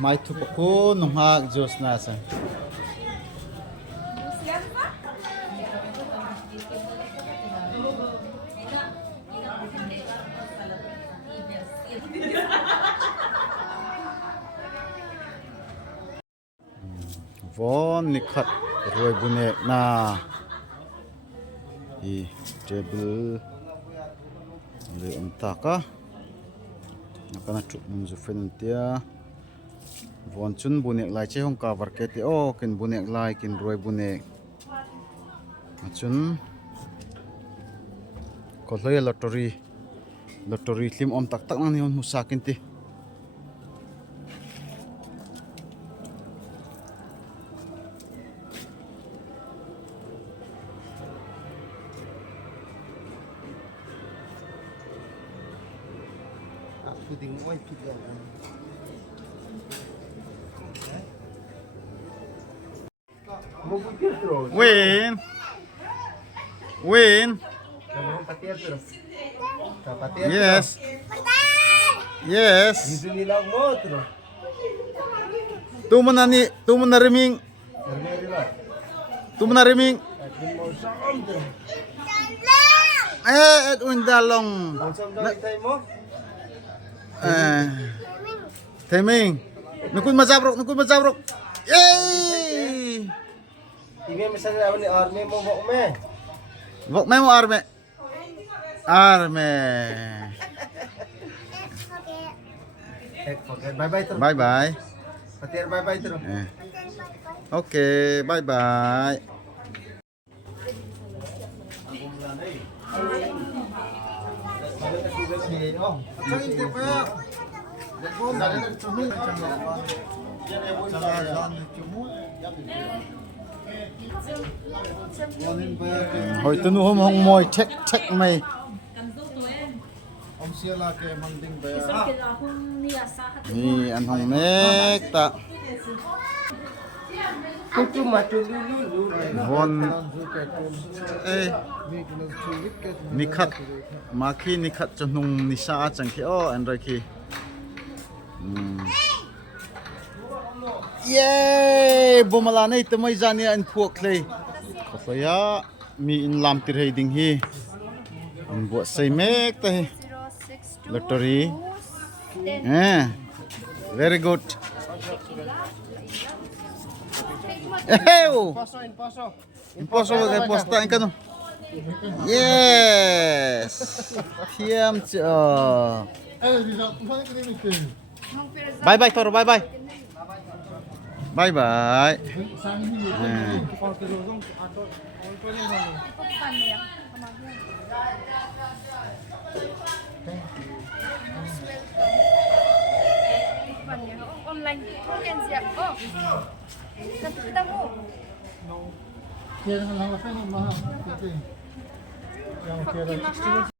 Mai thu ko nung hak jos na sa. Von nikhat roi bunek na i table le untaka nakana chuk mun zu fentia von chun bunek lai che hong ka market o kin bunek lai kin roi bunek chun ko loi lottery lim om tak tak nang ni on musakin ti Win. Yes. Yes. Tumo na riming. Undalong. Timing. Nukun mazabrok. Yay! Ini misalnya ni army mo me. Vok me mo arme. Forget. Bye terus. Bye. Patir bye terus. Okay, bye. Hồi tôi nu hôm mồi check mày. Ni ăn hong nek ta. Von nikhat maki nikhat chunung nisa changki o andra ki. Yay! Bumala na ito may zani ang puwak lay. Kaya mi in lampir hay ding hi. Ang buat say mek tahi. Lottery. Very good. Imposo kay posta ka no. Yes. Piam cho. Bye Toro, bye. Bye. Online kan siap. Oh. Nanti kita mau. Kira lang sa mahal. Yang kira 60.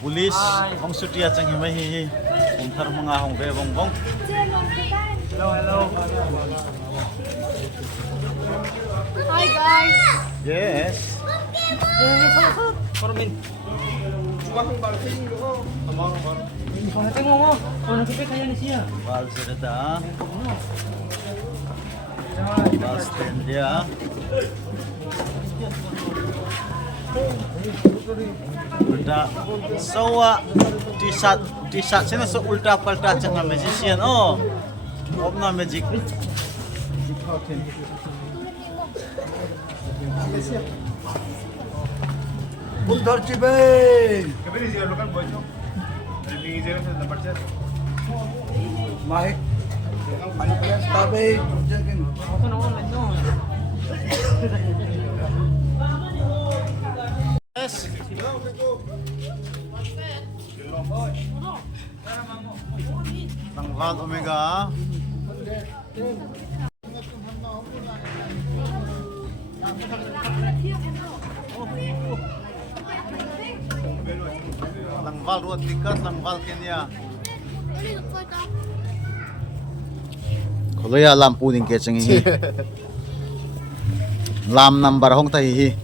Pulis, bong sutia chang himai hi. Bong thar mga hong ve bong. Hello. Hi guys. Yes. Formin. Wakong balsing ko. Amang bar. Tingnan mo. Ano kaya ni siya? Bal serta. Bal stand dia. Ulta sawa t-shirt sini so ulta palta changa magician oh. Opna magic. Buntar cibe. Kabiri zero local boy cho. Ring zero se number 4. Mahik. Tabe. Ako na online no. Yes. Tanggal Omega. Langval ruat dikat, langval Kenya. Kalau ya lampu ning keceng ini. Lam number hong tahi.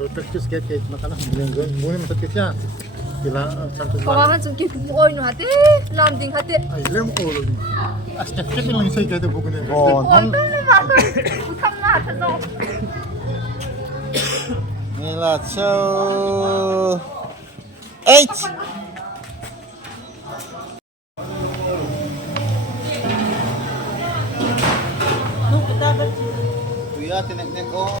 Practice get makana bilang muni masa kecil kila santu Kawahan sungki oi no hati, lam ding hati. ay lem ko lo asta kecil lang say kada bukan Oh, Oi, tuh mata, utang na hati Nila so. Eight. Tuya tinek-nek ko.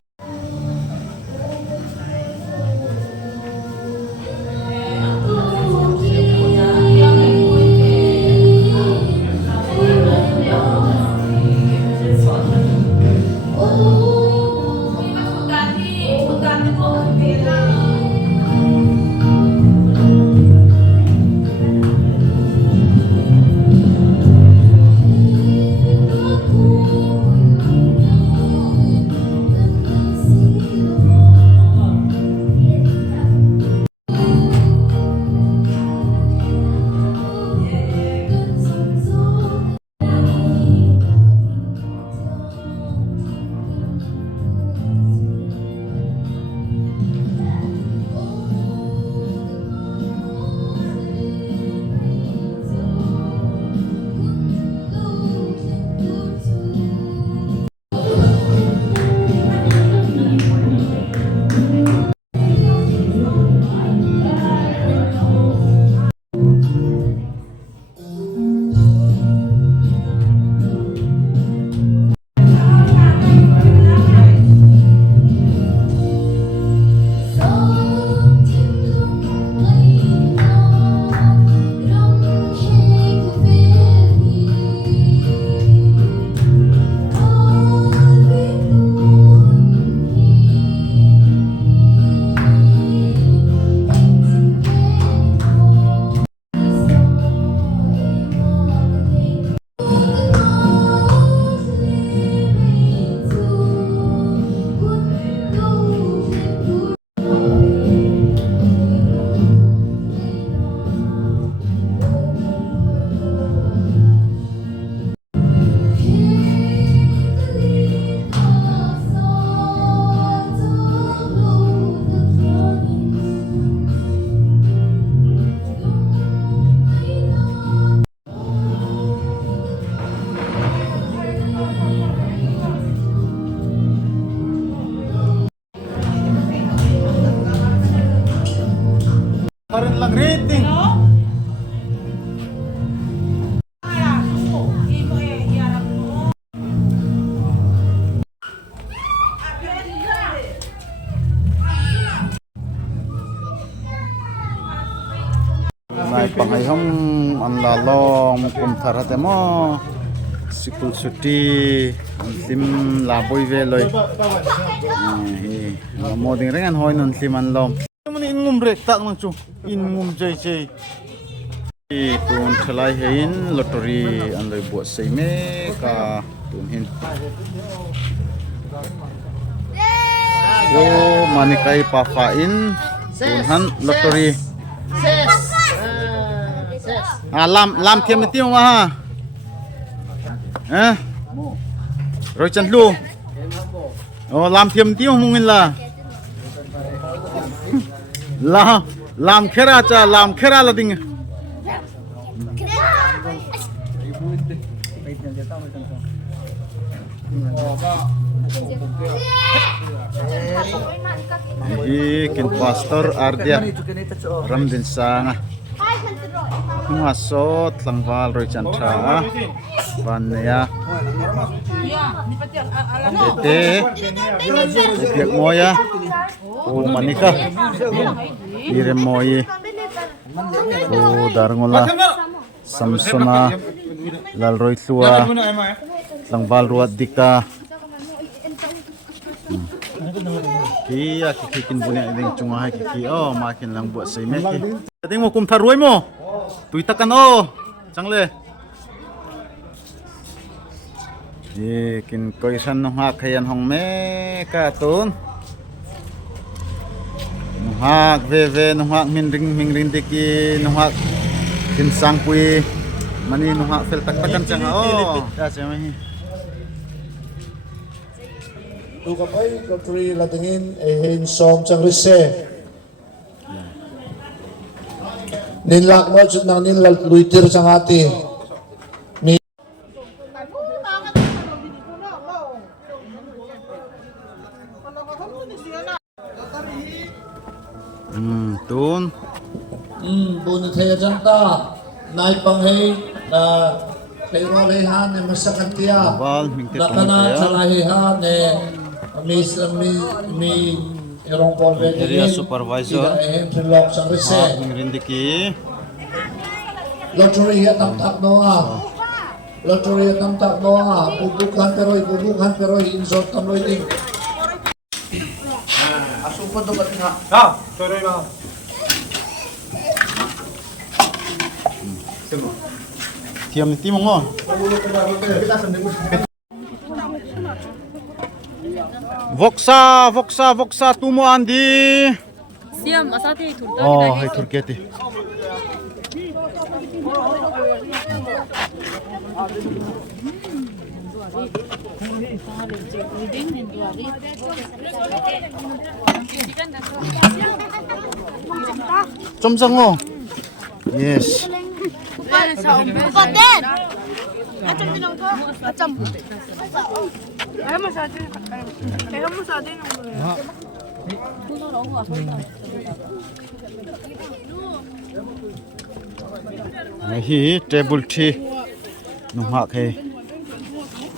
Karin lang rating. Nay pangayong ang lalong kumtarate mo. Sikul suti tim laboy veloy. Mo ding rengan hoy non liman lom. Mun ingum rek tak nang chu ingum jai jai. Tun khalai hein lottery andai buat sei me ka tun hin. Oh manikai pafain tun han lottery. Lam thiam tiu ma ha. Rồi chân lu. Lam thiam tiu mungin la. Lam khera cha lam khera la ding. Kin pastor Ardia ram din sang masot langwal Roy Chandra ban ya ete biak moya o manika ire moyi o darngola samsona lal Roy tua langwal ruat dika Iya kikin punya ini cuma kiki oh makin lang buat saya meki. Tadi mau kum taruai mo, tuitakan oh, cangle. kin koi san no ha khayan hong me ka tun no ha ve no ha min ring diki no ha kin sang pui mani no ha fel tak takan chang o ta chami Tu kapay kapri latingin ehin som chang rise. Ninlak mo chut nang ninlal luitir chang ati. tun Bunit hay chang ta. Nai pang hay na pero lehan ne masakan tiya. bal ming te Nakana chalahihan ne mi erong polve area supervisor ehin trilok chang rise. ming ring diki Lottery ya tam tak doa. Lottery ya tam tak doa. Bubukan pero insort tam loy ting. Asupon to batin ha. Ha, sorry na. tiam ni timong o Voksa tumo andi Siam asate turta oh hai turketi Chomsang o yes Opa den. Macam ni nang to. Macam. Kaya masyado. Kaya masyado yung hi table tea nuha khe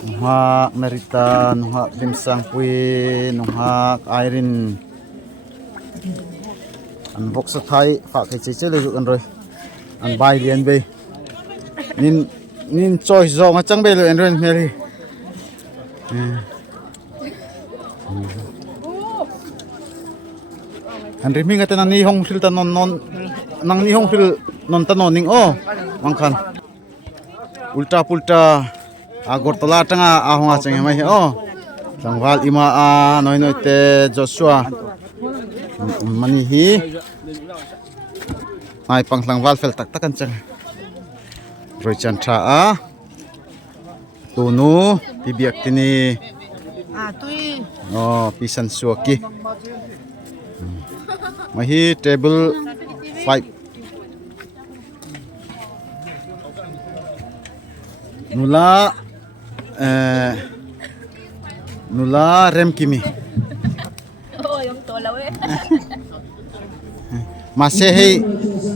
nuha narita nuha dimsang pui nuha iron an box thai fa khe che le an roi an bai lian be nin choice zo nga chang be le an roi meri han ri mi nga tan ni hong fil tan non nang ni hong fil non tan ning o mangkhan ulta pulta agor tola tanga ahonga chang mai o sangwal ima a noi te Joshua mani hi ai pang sangwal fel tak takan chang roi chan tha a tunu tibiak tini oh pisan suaki mahi table 5 nula rem kimi Oh, yung tolaw eh. mase hi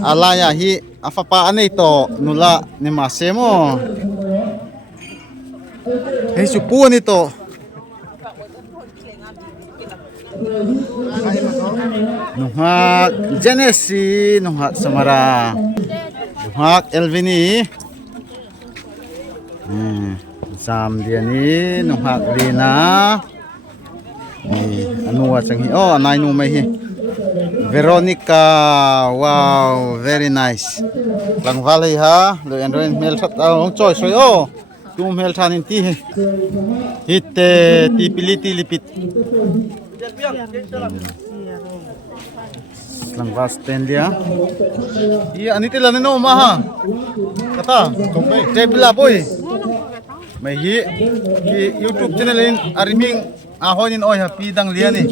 alaya hi afapa anei to nula ni mase mo hei supu ni to nuhak Genesi nuhak Samara nuhak Elvini sam dia ni nuhak Lina ni anu chang hi oh anai nu mai hi Veronica wow very nice lang valley ha lo androin mel that long choice rồi oh tu mel than in ti hit ti piliti lipit lang vas ten dia iya ani tila no ma ha kata tombay tebla boy mai hi ki YouTube channel in ariming ahonin oi ha pidang liani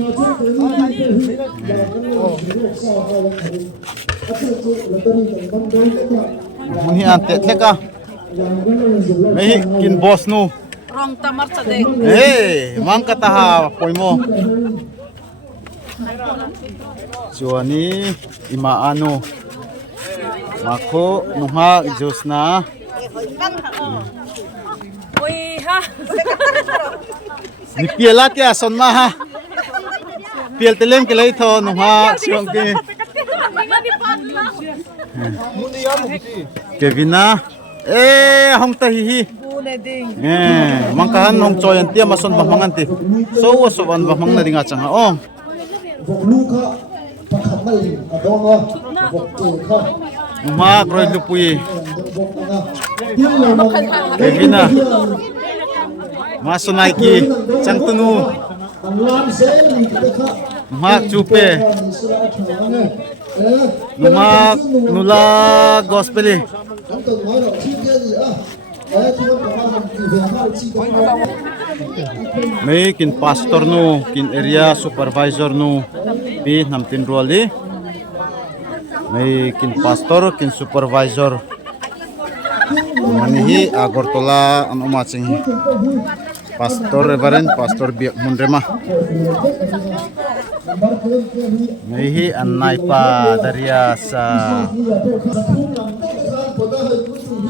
muni ante teka mai kin boss nu Rong tamar sa deng. eh mang kata ha poimo Juani imaano mako nuha jus na Uy ha. ni piela kya son ma ha piel telem ke lai tho nuha siong ke Kevina hong ta hi mangkahan hong choyan tia mason bahmangan ti so wan bahmang na dinga changa ong Vokluka pakamal adonga vokluka. ma kroi lupui Kevina. Kevina Maso Nike, Chang Tunu, Mak Chupe, Mak Nula Gospel. May kin pastor no, kin area supervisor no, pi namtin ruali. May kin pastor, kin supervisor. Manihi agortola an umaching. Pastor Reverend Pastor Biak Munrema. May anay pa daria sa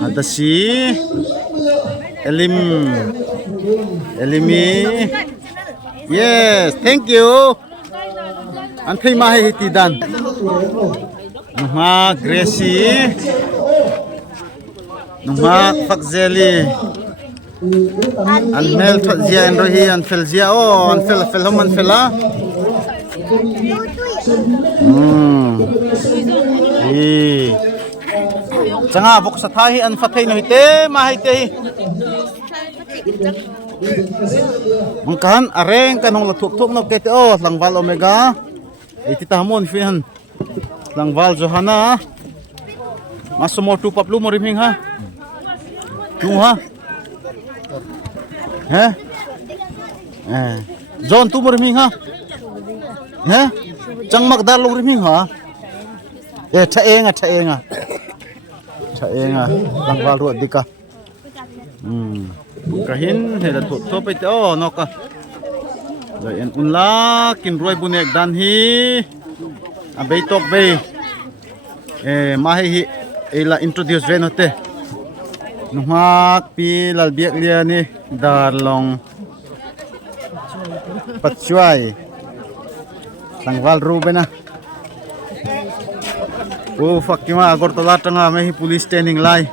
hadasi Elimi. Yes, thank you. Antay mahihitidan. Nunga Gracie. Nunga Fakzeli. Anmel Zia and Rohi and Felzia. Oh, and Felhom and Fela. Changa bok sa tahi an fatay no hite mahite. Mangkahan areng kanong latuk-tuk no kete oh langval omega. Iti tahamon fihan. Langval Johana. Masumor tu paplu mo riming ha. Tu ha. John tu mo riming ha. Chang magdalo riming ha. Taenga. Langval ruat dika. Kahin heda to pe oh noka. Jayan unla kin roi bunek dan hi. Abei tok bei. Mahi hi ela introduce venote. Nuhat pi lal biak lia ni darlong. Patsuai. Langval rubena. Oh fuck kima agortola tanga mehi police standing lai.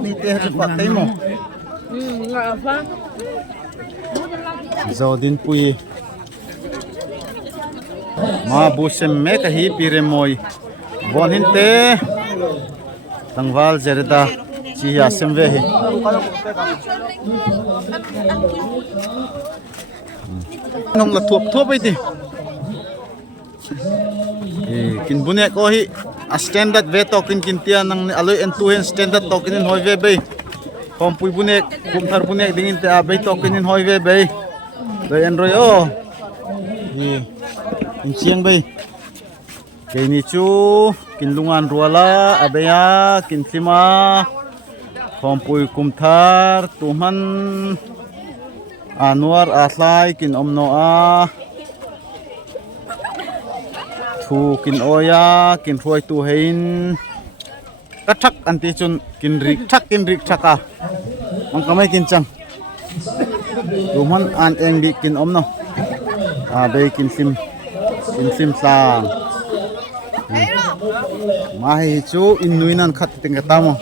Ni teh patay mo. Zodin pui. Ma busem me kahi pire moy. Bon hinte. Tangwal zerda chi asem vehi. Nong la thup iti. Kin bunek ko hi standard veto kin tia nang aloy entuhen standard to kinin hoive bay. Kompui bunek kumthar bunek dingin te abay to kinin hoive bay. Loy enroy oh. Insiang bay. Kay ni chu kinlungan ruala abaya kintima. Kompui kumthar tuman Anwar aslay kin omno a. Thu kin oya kin phoi tu hein kathak anti chun kin rik thak a ang kamay kin chang tuman an eng bi kin omno a be kin sim sang mahi chu innuinan khat ting ka mo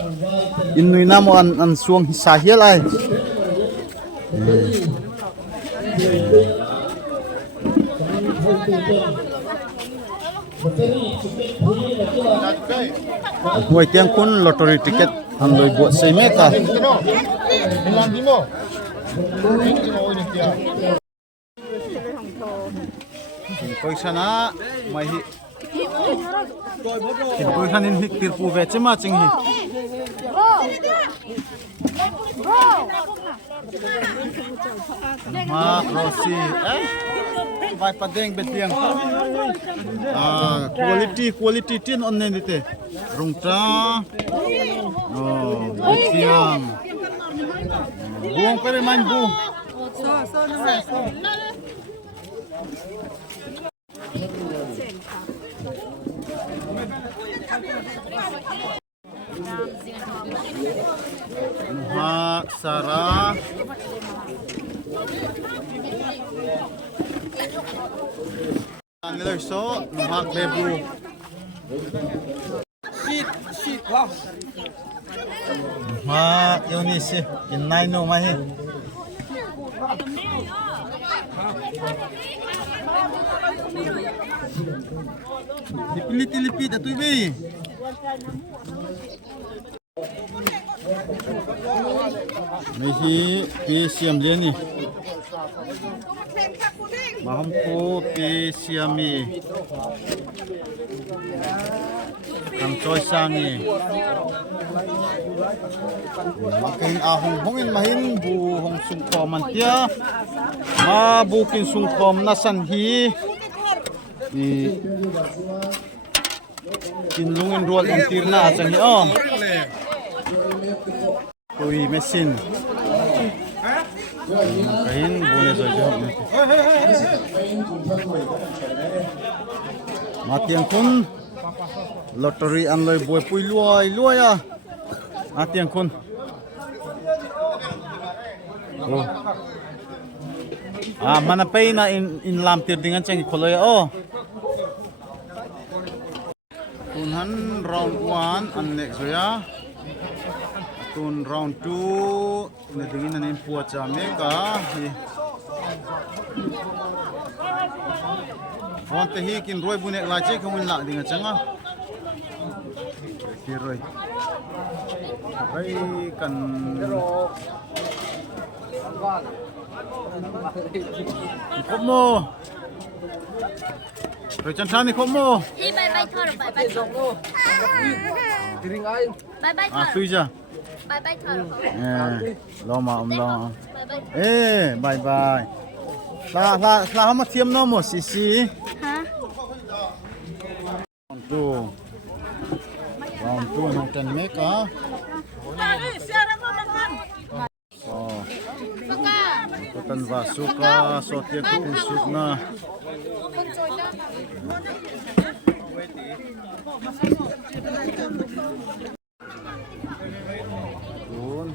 innuina mo an suang sa hial ai Buat yang kun lottery tiket andoi buat sei meka. Koi sana mai hi. Koi sanin hik tirpu vece ma ching hi. Ma Rosi. Vai padeng betiang. Quality tin on nen dite. Rungta. Oh, betiang. Buang pere main bu. Mak Sarah. Nilai so mak lebu. Shit, wow. Mak Yunis inai no mahi. Dipilih-pilih atu be. Mấy hi pi siam liên nè. Mà không có pi siami. Làm trôi sang nè. Mà cái hong hong in mahin bu hong sung khom man tia. Ma bu kin sung khom na san hi. Ni kin lungin roll ang tirna sang hi oh. Kuri mesin. Kain boleh saja. Matiang kun lottery anloi boy pui luai ya. Matiang kun. Oh. Mana pay na in lamtir dengan ceng koloy oh. Kunhan round 1 an next ya. Tun round 2 nadingin na nin puwa cha meka Fonte hi kin roi bunek la che khamun la dinga changa ki roi ai kan khomo rồi chân thang ni khomo Đi bye bye thở, bye bye thở. Bye bye thở. suy ja Bye bye thở. lo ma lo Bye bye. bye bye la ma thiam no mo si Hả? round 2 nang ten meka Kotan vasuka sotia kutin sukna Tun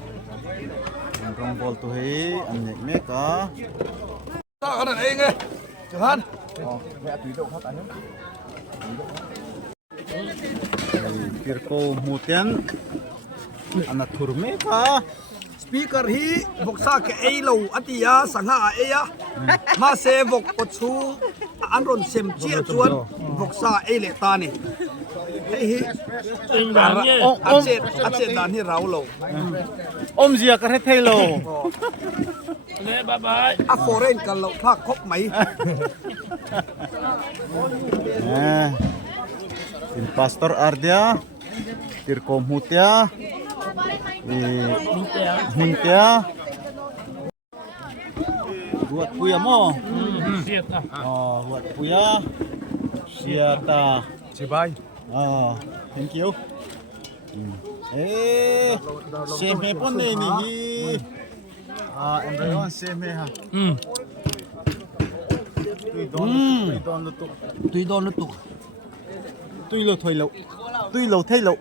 Ang bol tu hi Anik meka Ta cái này nghe. Chào han. Pirko mutian Anak tur meka Speaker hi boksa ke ei lo atia sanga e ya. Ma se vok ochu anron sem chi chuan boksa ei le ta ni. Hi achet dan hi rau lo. Om zia ka thelo A foreign kan lo phak khop mai. In Pastor Ardia Pirko mutia Muntia buat puya mo buat puya siata Cibai. thank you seme pon ni embryon seme ha tui don lutuk Tùy đo lutuk. tui lo thoi lo tui lo thai lo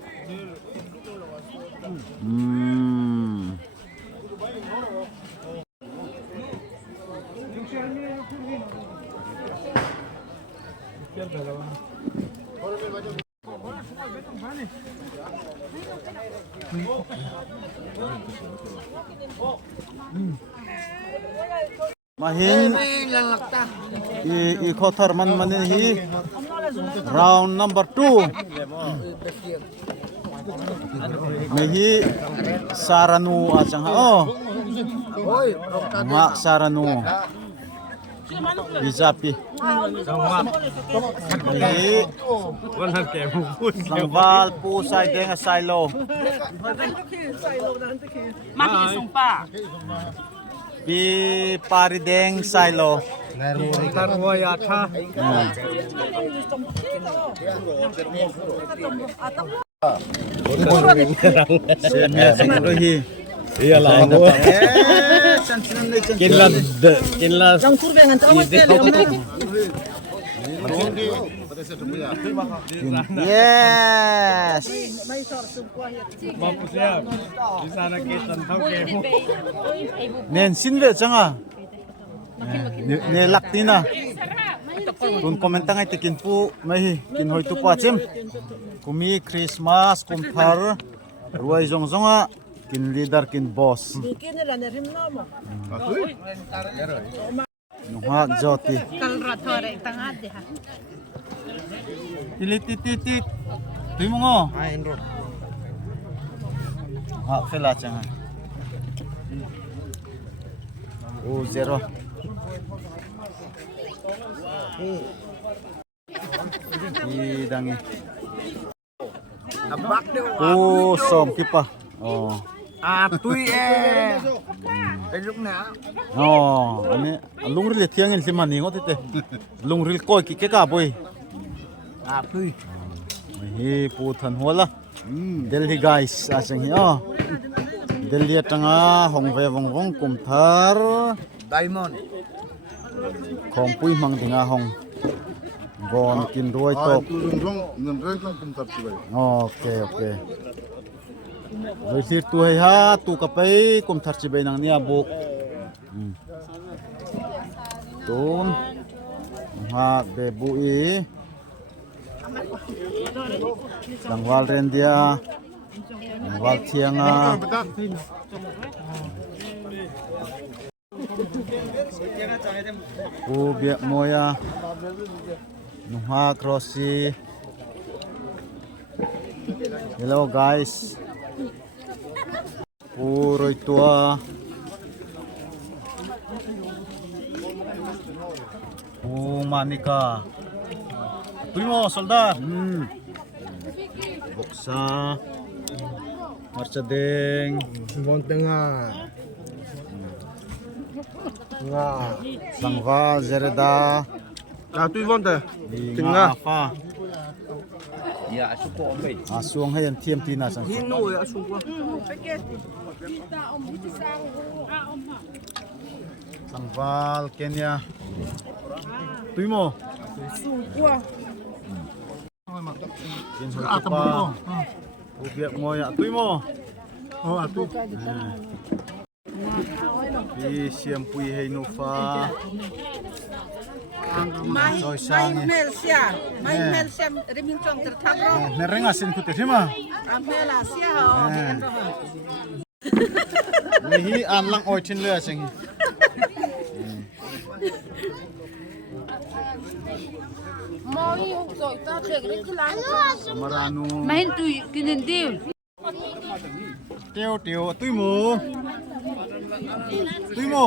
Mahin i khothar man hi round number 2 mehi saranu achang ma saranu bijapi mehi sangwal pu sai deng asailo pi parideng sailo Tarwaya tha. semia sengro hi Iya lah. Kinlad. Yang turbe ngan tawat kali amna. yes nen sinve changa ne laktina tun komenta ngai tikin pu mai kin hoi tu pa chem kumi Christmas kum thar ruai zong zonga kin leader kin boss Bikin la ne rim no mo. nuhak joti Kal rathore tangat de ha. tilit titit tui mo ngo Fela jangan. Oh, zero. Dangi. Abak deh. Oh, som kipa. Oh. Tui Elok na. Oh, ani lungril tiang el simani ngot ite. Lungril koi ki ke ka boy. Tui. Hi pu than hola. Delhi guys asang hi oh. Delhi tanga hongve wong kum thar Diamond. khom pui mang dinga hong. Gon kin roi top. Okay. Rồi thịt tu hay ha tu cà phê cùng thật chỉ bên năng nia buộc tôm ha để bụi đằng val rendia đằng val thiang à u biak moya nuha crossi. Hello guys. Puro tua. Manika. Primo soldar. Boksa. Marchadeng. Montengah. Sangva Zereda. Tui von tờ. Tengah. Dạ suko ombe. Asuang hay tiam tina sang. Hino ya suko. Sangval Kenya. Tuimo. Apa? Ubiak moya. Tuimo. Oh, atu. Di siam pui hay nufa. Main Malaysia rimin chong terthak ro. Nereng asin ku terima. Malaysia ho. Nihi anlang oitin le asing. Moi hok rồi ta thek ri klang. Maranu. Main tu kinin diu. Teo tuimo. Tuimo.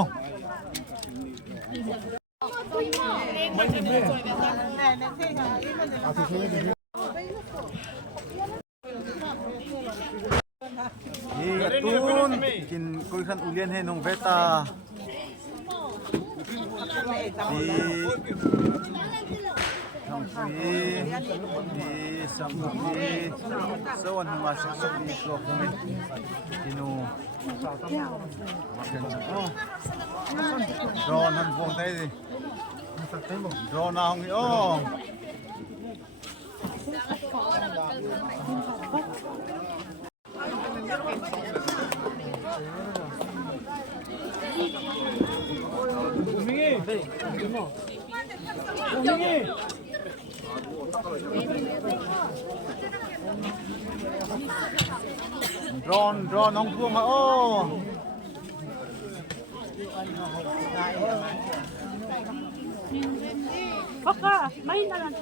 Tun kin koi khan ulian he nong veta. Di samui sawan huma saksak di klok kami kinu makan oh drone han bong tai di drone na hong oh drone hong buông mà oh Paka, main na lang.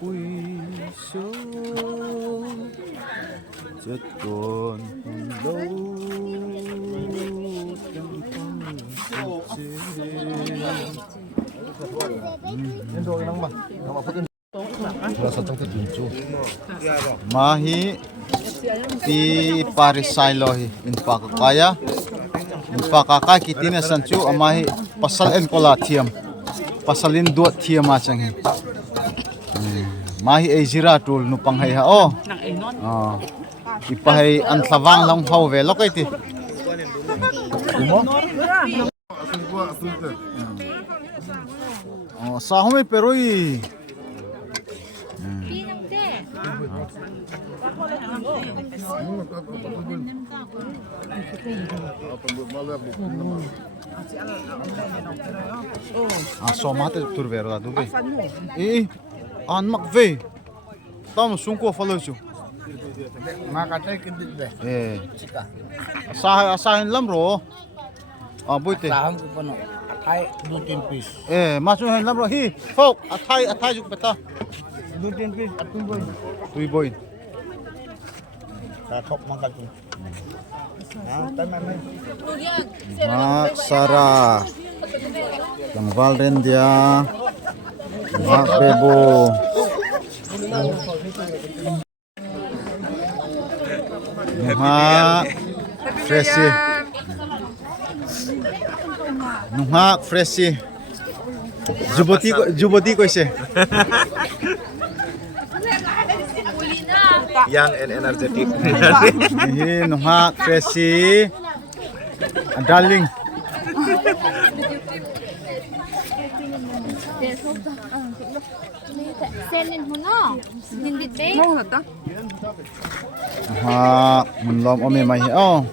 Puiso chất còn lâu mahi ti Paris Sailohi in pakakaya in pakakay kitina sanchu amahi pasal en kola thiam pasalin duat thiam achang mahi ejira tul nu panghai ha oh ipahay an thlawang long hau ve lokai ti sa home peroi Pinang te. somate tur vero da dubi an mak ve tam sungko follow chu Makatay kidit be. asahin lam ro buite Saham ko pa no. Ay, 2 piece. 마주 햄람로 히 폭 아타이 juk beta 2 piece at 2 boy. tuiboy Sa top mga kalkun. Tama na. mak sara kang valrendia mak bebo mak fresi mak fresi juboti koise Young and energetic. Ini nuha fresi darling Selin mo na. Hindi te. nuha munlom ome mai oh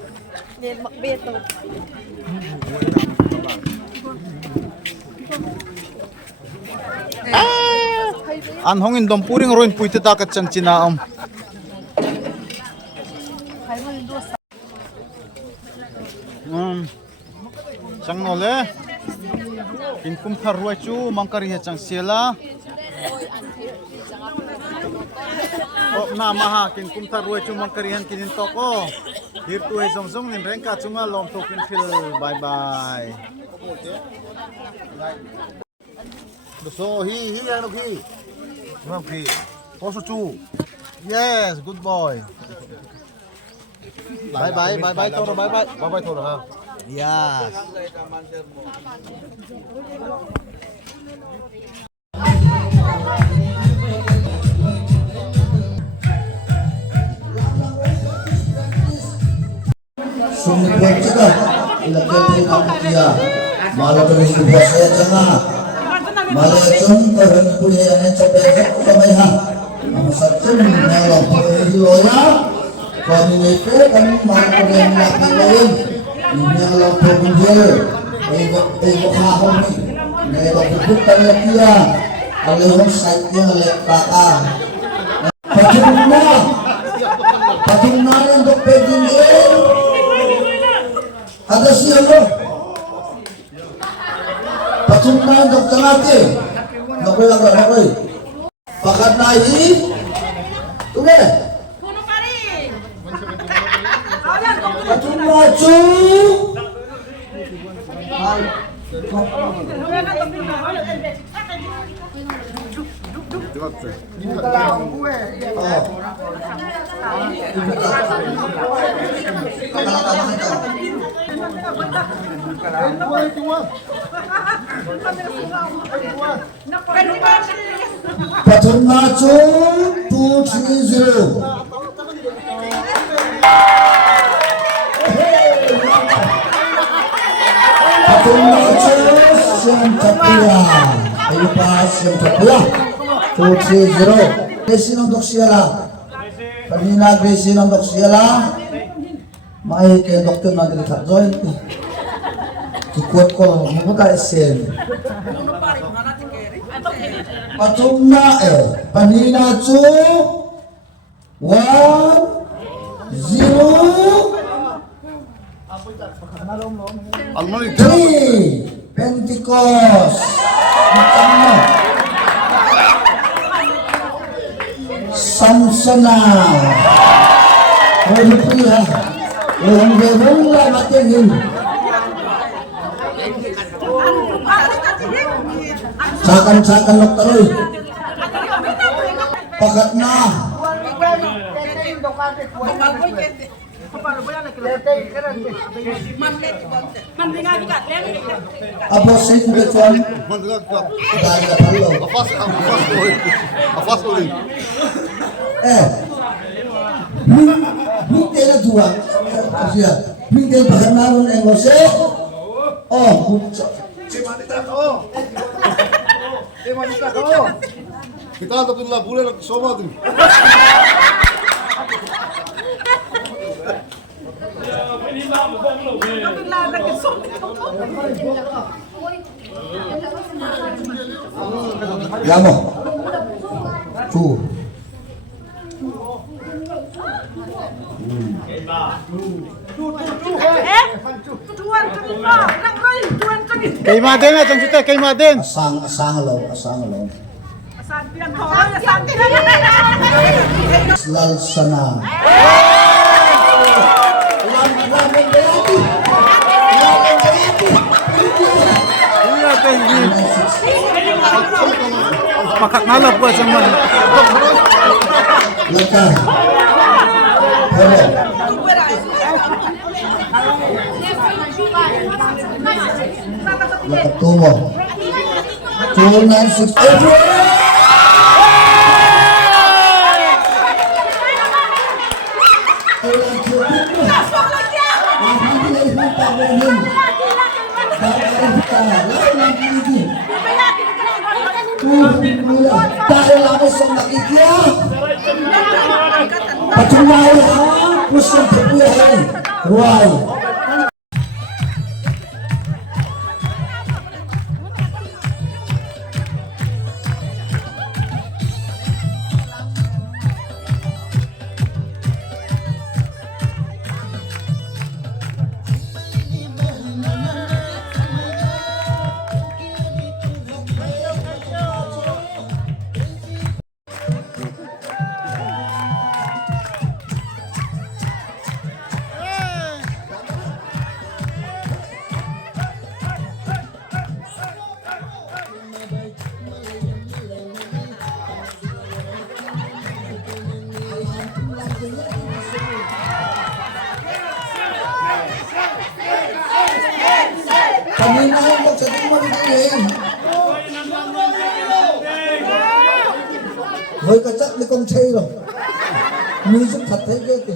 an hongin dom puring roin puite ta ka chan china chang no le kin kum thar ruai chu mangkari he chang sela ok na maha kin kum thar ruai chu mangkari han kinin to ko hir tu he zong zong nin rengka chunga lom to kin fil bye bye So, hi, ano hi? Ano hi? Poso chu. yes good boy Bye bye Toro, bye bye Toro ha. yes Sumipot ka. Ilagay mo ang kaya. Malapit sa basa ka. Malapit ka rin po yan sa pera ko kamay ha. Ang sakit na lang po loya. Kami nito kami malapit rin laki ngayon. Hindi lang po bunjel. Ego kahon ni. Nailapit ka na kaya. Alihong sakit yung lepaka. Patung na yung dokpedin din. Ada siapa? Patungan dokter lagi. Nakoy lang nakoy. Pakat nahi. Tume. Puno pa rin. Patungan chu. Patungan chu 230. Patungan chu Siam Tapia. Ayo pa Siam Tapia. 230. Gracie ng doksiyala. Kanina Gracie ng doksiyala. May kay doktor na dito join. Kukuat ko mabuta isen. Patunga panina chu 1 0 Almoni 3 Pentecost. Samsona. Hoy priya. Yung bebong la matingin. Sakan dokter. Pakat na. Abosin betul. Daga palo. Afas ulit. Mungkin ada dua. Kerja. Mungkin pakat namun engose. Oh, Kita dapat laburan sobat ini. Yamo. Tuh. Tuan ka pa. Nang roy, tuan ka Kay Maden at ang sute, kay Maden. Asang alaw. Lal sana. Iya, thank you. Pakaknalap po sa man. Laka. Hero. Laka tumo. 296. Tayo lagi sa nakikya. Patunay ha, pusang pagkuyahin. Ruay. Kanina yung magsating mo rin. Hoy kacak ni kong chayro. Music katay gete.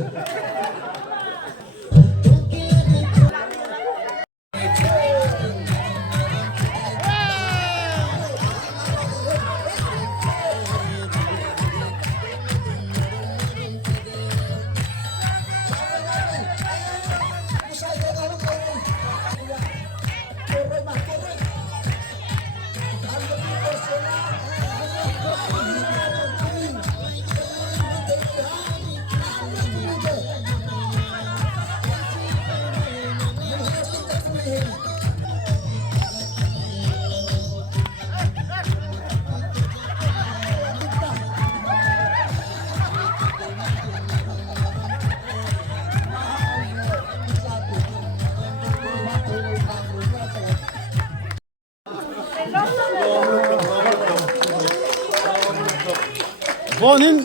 Bonin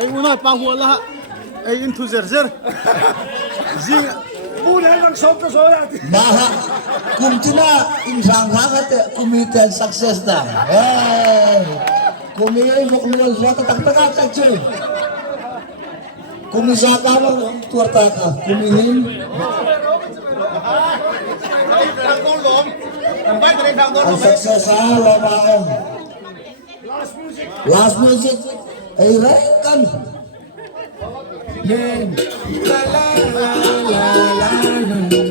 ay una pangwala ay into zerzer. Zing Maha kumtina insang hangat kumitan sukses na. Kumiay mukluwal sa tatak-takat sakso. Kumisaka mo tuwarta ka. Kumihin. Ang sukses ha, labaon. Last music ay rekan. Yen. La la la la la la.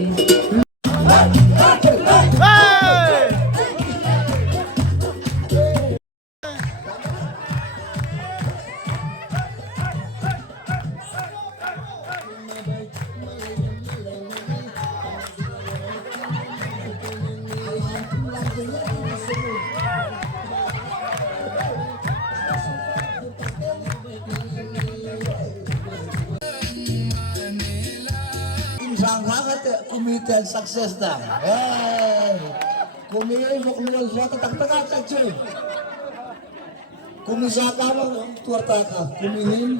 Insang hangat kumitan sukses na. Kumiay mukluwal sa tatak-takat sakso. Kumisaka mo tuwarta ka. Kumihin.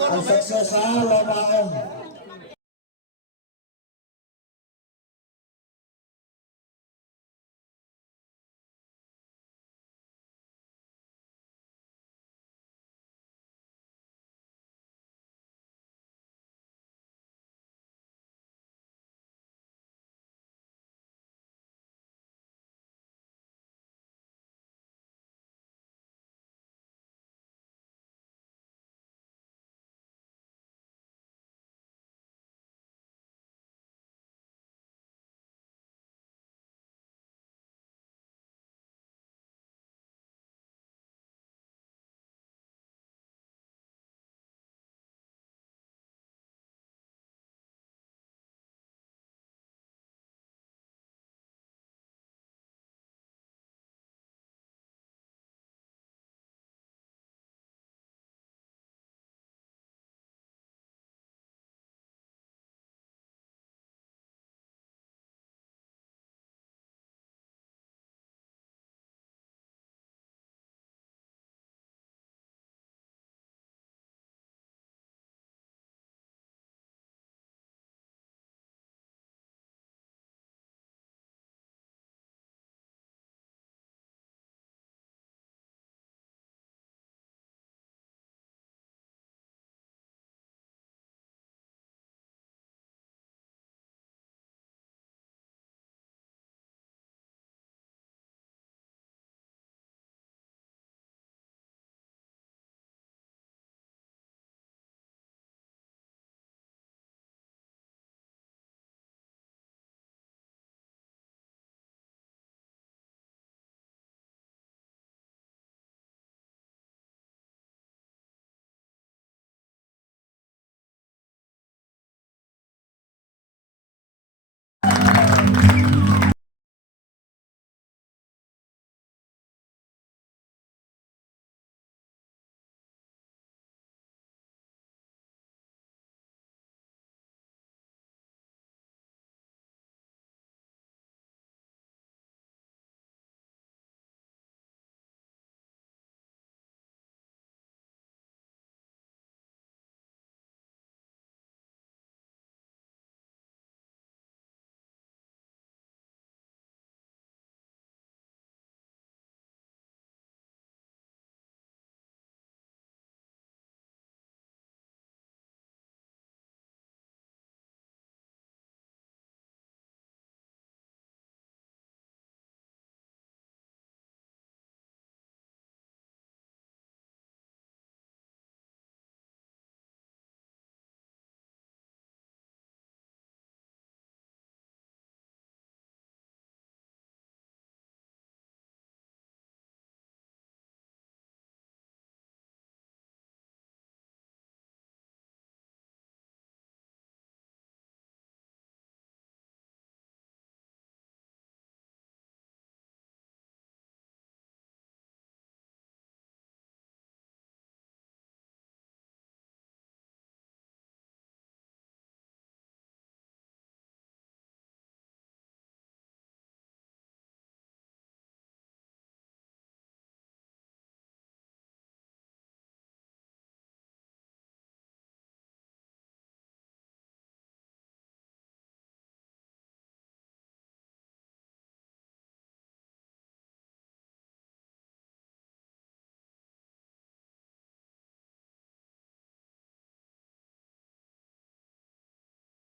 Ang sukses ha, labaon.